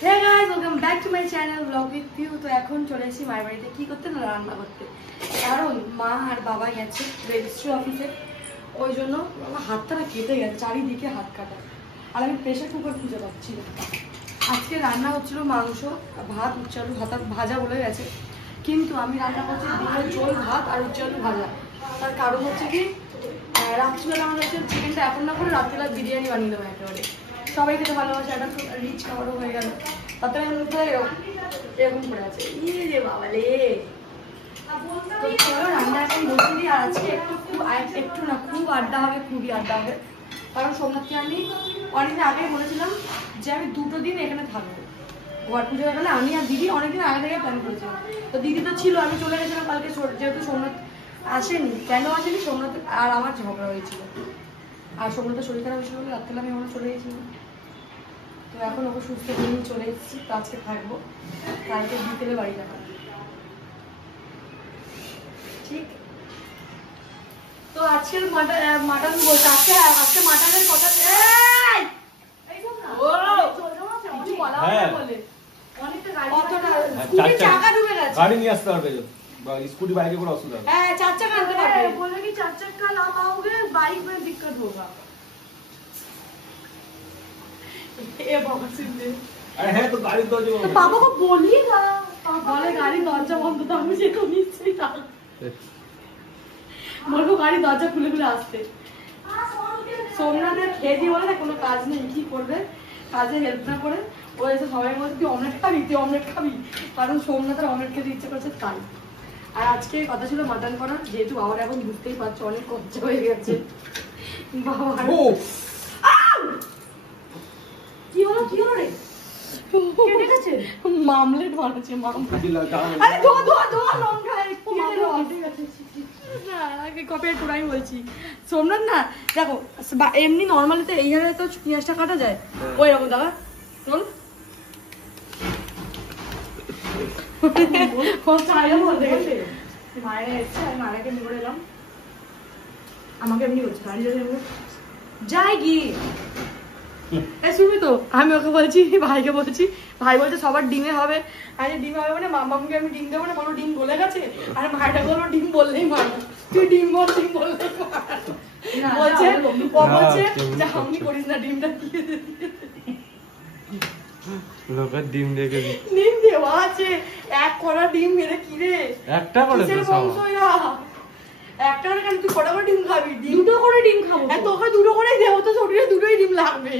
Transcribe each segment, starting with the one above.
Hey guys, welcome back to my channel Vlog with You. তো এখন চলে এসেছি মায়ের বাড়িতে কি করতে না রান্না করতে, কারণ মা আর বাবা গেছে রেজিস্ট্রি অফিসে। ওই জন্য আমার হাতটা না কেটে গেছে, চারিদিকে হাত কাটা, আর আমি প্রেশার কুকার খুঁজে পাচ্ছি না। আজকে রান্না হচ্ছিল মাংস, ভাত, উচ্ছে আলু ভাজা বলে গেছে, কিন্তু আমি রান্না করছি ডিমের ঝোল, ভাত আর উচ্ছে আলু ভাজা। তার কারণ হচ্ছে কি, রাত্রিবেলা আমার হচ্ছে চিকেনটা এখন না করে রাত্রিবেলা বিরিয়ানি বানিয়ে দেবো একেবারে। সবাই খেতে ভালোবাসে, একটা রিচ খাবারও হয়ে গেল। তাতে মধ্যে এরকম করে আছে, ইয়ে রে বাবা রে। চলো রান্না এখন বসে দিই। আর আজকে একটু না খুব আড্ডা হবে, খুবই আড্ডা হবে। কারণ সোমনাথকে আমি অনেকদিন আগে বলেছিলাম যে আমি 2 দিন এখানে থাকবো। ঘর পুজো হয়ে গেলে আমি আর দিদি অনেকদিন আগে থেকে প্ল্যান করেছিলাম। তো দিদি তো ছিল, আমি চলে গেছিলাম কালকে, যেহেতু সোমনাথ আসেনি। কেন আসেনি, সোমনাথ আর আমার ঝগড়া হয়েছিল, আর সোমনাথের শরীর খারাপ হয়েছিল বলে রাত্রে আমি ওখানে চলে গেছিলাম। তো এখন ওকে সুস্থ নিয়ে চলে এসেছি। তো আজকে থাকবো, কালকে বিকেলে বাড়ি যাবো। ঠিক, তো আজকের মাটন বলতে আজকে মাটনের কথা গাড়ি নিয়ে আসতে পারবে, স্কুটি বাইকে করে অসুবিধা। হ্যাঁ 4 চাকা আনতে পারবে। बोले कि 4 चक्का ला पाओगे, बाइक में दिक्कत होगा। ये बाबा सुनते, अरे है तो गाड़ी दो जो, तो पापा को बोलिए ना, बोले गाड़ी दरजा बंद था, मुझे तो नीचे था, বলবো গাড়ি দরজা খুলে খুলে আসতে। সোমনাথের খেয়ে দিয়ে বলে না কোনো কাজ নেই, কি করবে, কাজে হেল্প না করে ও এসে সবাই বলছে তুই অমলেট খাবি, তুই অমলেট খাবি, কারণ সোমনাথের অমলেট খেতে ইচ্ছে করছে তাই। আর আজকে কথা ছিল মাটন করার, যেহেতু বাবার এখন বুঝতেই পারছো অনেক কচ্চা হয়ে গেছে। বাবার কি হলো রে, কেটে গেছে, মামলেট বানাচ্ছে আরে ধোয়া লঙ্কা একটু কেটে গেছে না, আগে কপিরাইট পুরাই বলছি। সোমনাথ না দেখো, এমনি নর্মালি তো এইভাবে তো পেঁয়াজটা কাটা যায়, ওই রকম দাদা চল মায়েরা এসছে, আমি মায়েরাকে নিয়ে এলাম। আমাকে এমনি বলছে দাঁড়িয়ে যাই গি, শুনবি তো, আমি ওকে বলছি, ভাইকে বলছি, ভাই বলছে সবার ডিমে হবে। আরে ডিম হবে মানে মামাকে আমি ডিম দেবো না, বলো ডিম বলে গেছে। আর ভাইটা বললো ডিম বললেই মার, তুই ডিম বললেই বলছে যে আমি করিস না, ডিমটা দিয়ে লোকের ডিম রেখে ডিম দেওয়া আছে, এক কড়া ডিম মেরে কি রে, একটা করে একটা করে কেন, তুই কটা করে ডিম খাবি? 2টো করে ডিম খাবো, তোকে 2টো করেই দেবো, তো শরীরে 2টোই ডিম লাগবে।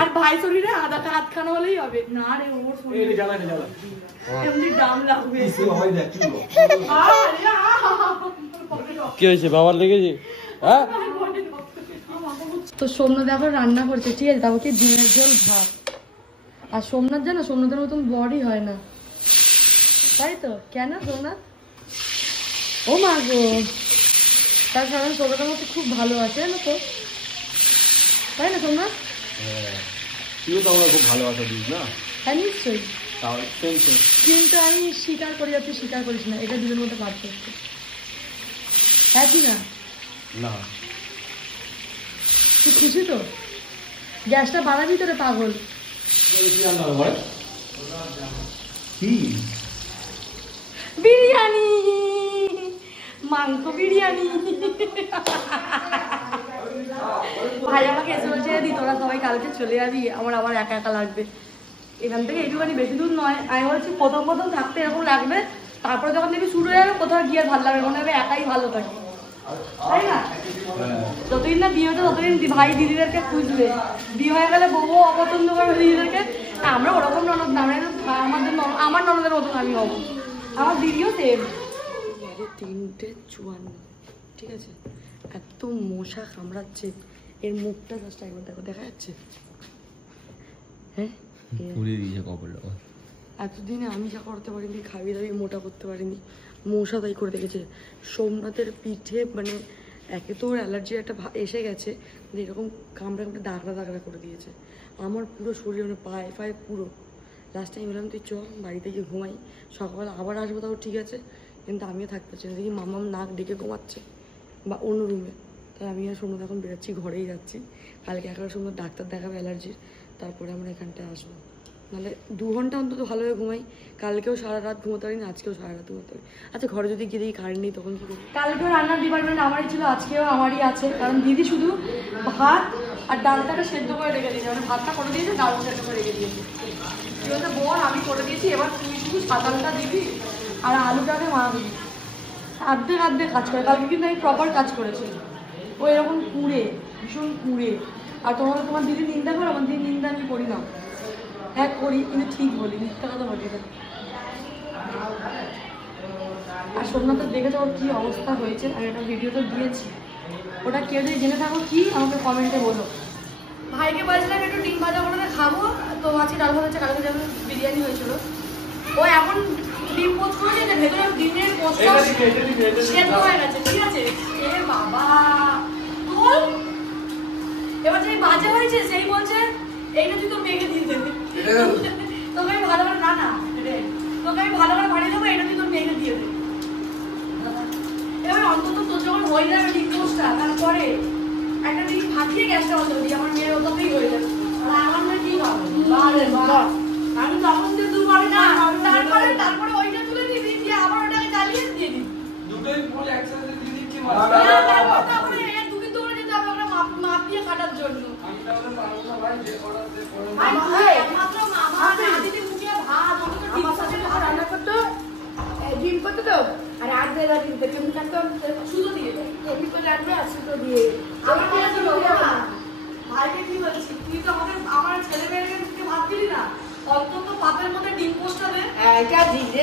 আর ভাই শরীরে হাতখানা হলেই হবে না রে, ওর শরীরে এমনি দাম লাগবে। কি হয়েছে, বাবার লেগেছে? হ্যাঁ, তো সোমনাথ এখন রান্না করছে, ঠিক আছে, তারপর কি ডিমের ঝোল ভাত। আর সোমনাথ জানো সোমনাথের মতন বডি হয় না, তাই তো? কেন সোমনাথ, ও মা গো, তার কারণ সোমনাথের মতো খুব ভালো আছে না তো, তাই না সোমনাথ? তুইও তো আমরা খুব ভালোবাসা দিস না? হ্যাঁ নিশ্চয়ই, কিন্তু আমি স্বীকার করি আর তুই স্বীকার করিস না, এটা দুজনের মধ্যে পার্থক্য, হ্যাঁ কি না? না তুই খুশি তো? গ্যাসটা বাড়াবি তোরে পাগল। বিরিয়ানি, মাংস বিরিয়ানি। ভাই আমাকে এসে বলছে দি তোরা সবাই কালকে চলে যাবি, আমার আবার একা একা লাগবে। এখান থেকে একটুখানি বেশি দূর নয়। আমি বলছি প্রথম থাকতে এরকম লাগবে, তারপরে যখন দেখবি শুরু হয়ে যাবে কোথাও গিয়ে ভালো লাগবে, মনে হবে একাই ভালো থাকে, তাই না? যতদিন না বিয়ে হতো ততদিন ভাই দিদিদেরকে খুঁজবে, বিয়ে হয়ে গেলে বউ অপছন্দ করবে দিদিদেরকে। আমরা ওরকম ননদ না, আমার ননদের মতন আমি হবো, আমার দিদিও সেম। 3:54, ঠিক আছে, এত মশা কামড়াচ্ছে, এর মুখটা জাস্ট একবার দেখো, দেখা যাচ্ছে? হ্যাঁ, এতদিনে আমি যা করতে পারিনি, খাইয়ে দাবিয়ে মোটা করতে পারিনি, মশা তাই করে দেখেছে। সোমনাথের পিঠে মানে একে তো ওর অ্যালার্জি একটা এসে গেছে, এরকম কামড়া দাগড়া করে দিয়েছে। আমার পুরো শরীর মানে পায়ে পুরো। লাস্ট টাইম বললাম তুই চ বাড়িতে গিয়ে ঘুমাই, সকালবেলা আবার আসবো, তাও ঠিক আছে, কিন্তু আমিও থাকতে পারছি না। দেখি মামাম নাক ডেকে ঘুমাচ্ছে বা অন্য রুমে, তাই আমি আর সোমনাথ এখন বেরোচ্ছি, ঘরেই যাচ্ছি। কালকে 11টার সময় ডাক্তার দেখাবে অ্যালার্জির, তারপরে আমরা এখানটায় আসবো। নাহলে 2 ঘন্টা অন্তত ভালোভাবে ঘুমাই। কালকেও সারা রাত ঘুমোতে পারিনি, আজকেও সারা রাত ঘুমোতে পারি। আচ্ছা ঘরে যদি গিয়ে দেখি কারেন্ট নেই তখন কি করবো? কালকেও রান্নার ডিপার্টমেন্ট আমারই ছিল, আজকেও আমারই আছে, কারণ দিদি শুধু ভাত আর ডালটাকে সেদ্ধ করে রেখে দিয়েছে, মানে ভাতটা করে দিয়েছে, ডাল সেদ্ধ করে রেখে দিয়েছে। কি বলতে বোন আমি করে দিয়েছি, এবার তুই শুধু সাঁতালটা দিবি আর আলুটাকে মা দিবি। আর্ধেক আর্ধেক কাজ করে, কালকে কিন্তু আমি প্রপার কাজ করেছি। ও এরকম কুঁড়ে, ভীষণ কুঁড়ে। আর তোমার দিদি নিন্দা করো, আমার দিদি নিন্দা আমি করি না, হ্যাঁ করি কিন্তু ঠিক বলি, মিথ্যা কথা বলি না। আর সোমনাথ দেখেছো ওর কী অবস্থা হয়েছে, আর একটা ভিডিও তো দিয়েছি, ওটা কেউ যদি জেনে থাকো কি আমাকে কমেন্টে বলো। ভাইকে বলছিলাম একটু ডিম ভাজা করে খাবো, তো আজকে ডাল ভাজা হচ্ছে, কালকে যেমন বিরিয়ানি হয়েছিল। ও এখন ডিম পোচ করেছে যে ভেতরে ডিমের পোচটা সেদ্ধ হয়ে গেছে, ঠিক আছে? এ বাবা বল, এবার যে বাজে হয়েছে সেই বলছে এইটা তুই তো মেঘে দিয়ে দেবে, তোকে আমি ভালো করে না তোকে আমি ভালো করে বানিয়ে দেবো, এটা তুই তোর মেঘে দিয়ে দেবে। এবার অন্তত তোর যখন হয়ে যাবে ডিম পোচটা, তারপরে একটা ডিম ফাটিয়ে গ্যাসটা বন্ধ দিই, আমার মেয়ের ওটাতেই হয়ে যাবে। আর আমার মেয়ে কি হবে, আমি তখন দিয়ে দুবার না, তারপরে ওইটা তুলে দিবি, দিয়ে আবার ওটাকে জ্বালিয়ে দিয়ে দিবি, দুটোই ফুল একসাথে দিয়ে দিচ্ছি। তারপরে এর দুদিন তো করে যেতে হবে ওটা মাপ দিয়ে কাটার জন্য। আমি তাহলে পারবো না ভাই, যে অর্ডার দিয়ে করে মাত্র মামা দিদি মুখে ভাত, ওটা তো ডিম সাথে ভাত রান্না করতো, ডিম করতো তো, আর আর দেলা ডিম তো কেমন কাটতো, সুতো দিয়ে এমনি করে রাখবে আর সুতো দিয়ে। আমার মেয়ে তো না, ভাইকে কি বলছি, তুই তো আমার ছেলে মেয়েকে ভাত দিলি না, অন্তত পাতের মধ্যে ডিম পোস্টটা দে। এটা দিলে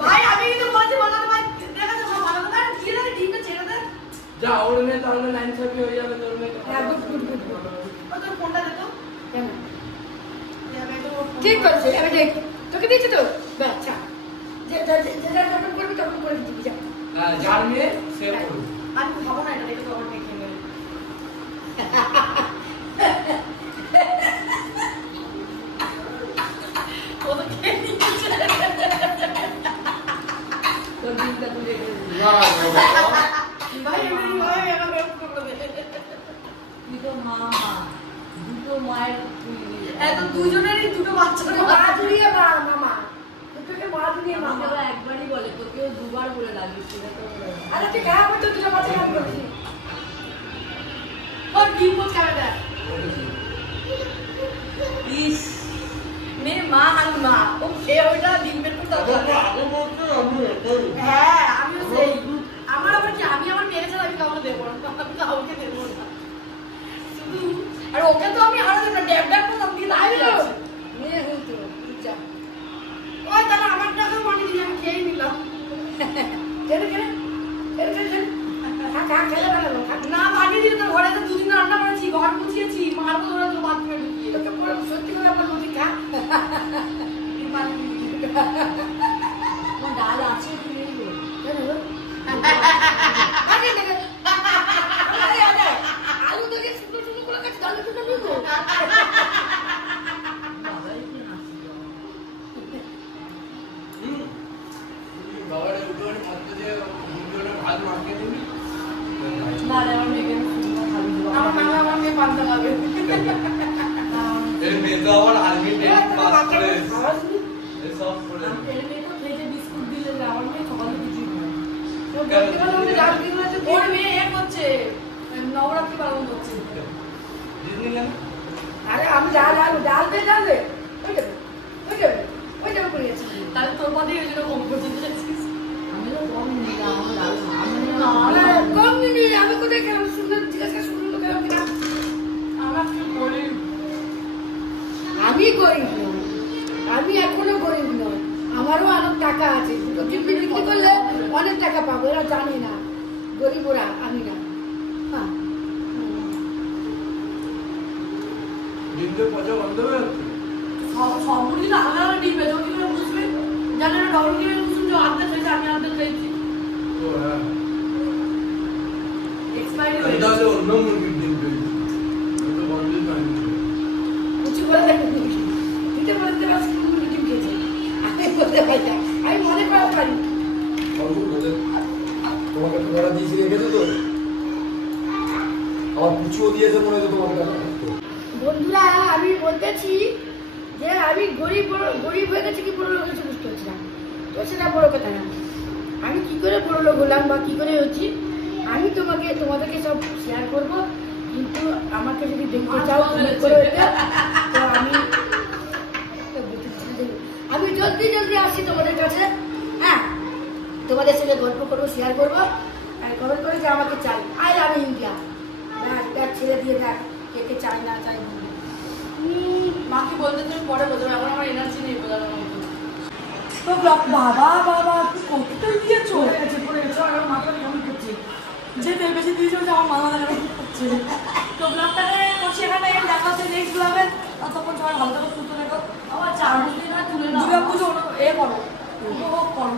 ভাই আমি কিন্তু বলছি বানাতে, ভাই দেখাতে ভালো কথা দিয়ে দে, ডিমটা ছেড়ে দে। যা ওর মেয়ে তাহলে লাইন সাপি হয়ে যাবে তোর মেয়ে। হ্যাঁ গুড তোর ফোনটা দে তো, কেন ঠিক করছে, আমি দেখ তোকে দিচ্ছি তো, আচ্ছা যেটা যখন করবি তখন করে দিবি। যা না যার মেয়ে সে করবে, আমি খাবো না, এটা দেখে তো আমার খেয়ে নেবে। ও তো খেয়ে নিচ্ছে, তোর দিনটা তুই রেখে দিবি ভাই, এমনি ভাই একা বের করে দে। তুই তো মা, দুটো মায়ের এত দুজনেরই দুটো বাচ্চা, মা জুড়িয়ে মা মামা, দুটোকে মা জুড়িয়ে মামা। একবারই বলে, তোকেও দুবার বলে লাগিস, আরে তুই খাওয়া তো দুটো বাচ্চা কাজ করছিস। ও ডিম পোচ খাবে না, ইস মেয়ে মা আর মা, ও খেয়ে ওইটা ডিম বের করতে হবে। হ্যাঁ আমিও সেই, আমার আবার কি, আমি আমার মেয়ে ছাড়া আমি কাউকে দেবো না, আমি কাউকে দেবো না শুধু। আর ওকে তো আমি আরো দেবো, ড্যাব ড্যাব করতাম দিয়ে দাঁড়িয়ে আছে মেয়ে হইতো। ওই তাহলে আমার টাকাও বানিয়ে দিই, আমি খেয়েই নিলাম। না বানিয়ে দিলে তো ঘরে তো 2 দিন রান্না করেছি, ঘর মুছিয়েছি, মার তো ওরা তো বাথরুমে ঢুকিয়ে সত্যি করে আমার রুটি খা। ডাল আছে আলু দেখে শুকনো শুকনো করে কাছে ডাল শুকনো নিবো। বাবারে উঠোনে থাকতে যে ভিডিওটা ভাত মাখে দিবি না রে, আমার মেয়ে আমার নামে আমার মেয়ে পান্তা খাবে। এর মেয়ে তো আবার আর্মি টেট পাস করে এই সব করে এর মেয়ে তো খেতে বিস্কুট দিলে আমার মেয়ে সকালে কিছুই খায়। কেন ওর মেয়ে এ করছে, নবরাত্রি পালন করছে। ডিজনিল্যান্ড। আরে আমি ডাল দে ওই যাবে করে গেছি, তাহলে তোর পথেই ওই জন্য কম করতে চাইছিস। আমি তো কম নিই না, কম নিবি, আমি কোথায় কেন সুন্দর জিজ্ঞাসা শুনলো তো কেন কিনা আমার কি বলি। আমি গরিব নই, আমি এখনো গরিব নই, আমারও অনেক টাকা আছে, দুটো টিপি বিক্রি করলে অনেক টাকা পাবো, এরা জানে না, গরিব ওরা, আমি না। হ্যাঁ ডিমে পচা বন্ধ হয়ে যাচ্ছে। সবগুলি আলাদা আলাদা ডিম বেজো কি করে বুঝবে, জানে না ডবল কিনে বুঝুন যে আধা খেয়েছে, আমি আধা খেয়েছি। ও হ্যাঁ, এক্সপায়ারি হয়ে তাহলে অন্য মুরগির ডিম পেয়েছি, ওটা বন্ধই পাইনি। কিছু বলে দেখুন, দিতে বলতে পারছি মুরগি ডিম খেয়েছে, আমি বলতে পারি না, আমি মনে করা পারি। তোমাকে তো ধরা দিয়েছি রেখেছো তো, আমার পুচুও দিয়েছে মনে হতো তোমাকে। বন্ধুরা আমি বলতেছি যে আমি গরিব হয়ে গেছি কি বড় লোক হয়েছি বুঝতে পারছি না। তো সেটা বড় কথা না, আমি কি করে বড় লোক হলাম বা কি করে হচ্ছি আমি তোমাদেরকে সব শেয়ার করব। কিন্তু আমাকে যদি দেখতে চাও করে তো আমি জলদি আসছি তোমাদের কাছে। হ্যাঁ, তোমাদের সঙ্গে গল্প করবো, শেয়ার করবো, আর কমেন্ট করে যে আমাকে চাই, আই লাভ ইন্ডিয়া। দেখ ছেড়ে দিয়ে দেখ কে চাই না চাই। মাকে বলতে তুমি পরে বোঝাবে, এখন আমার এনার্জি নেই বোঝানোর মতো। তো বাবা তুই কতটা দিয়েছো? পড়ে গেছে আমার মাথা কেমন করছে, যে তেল বেশি দিয়েছো যে আমার মাথা কেমন করছে। তো ব্লগটাকে করছি এখানে, দেখা হচ্ছে নেক্সট ব্লগে। ততক্ষণ সবাই ভালো থাকো, সুস্থ থাকো। আমার 4 দিন তুলে দুর্গা পুজো করো, উপভোগ করো।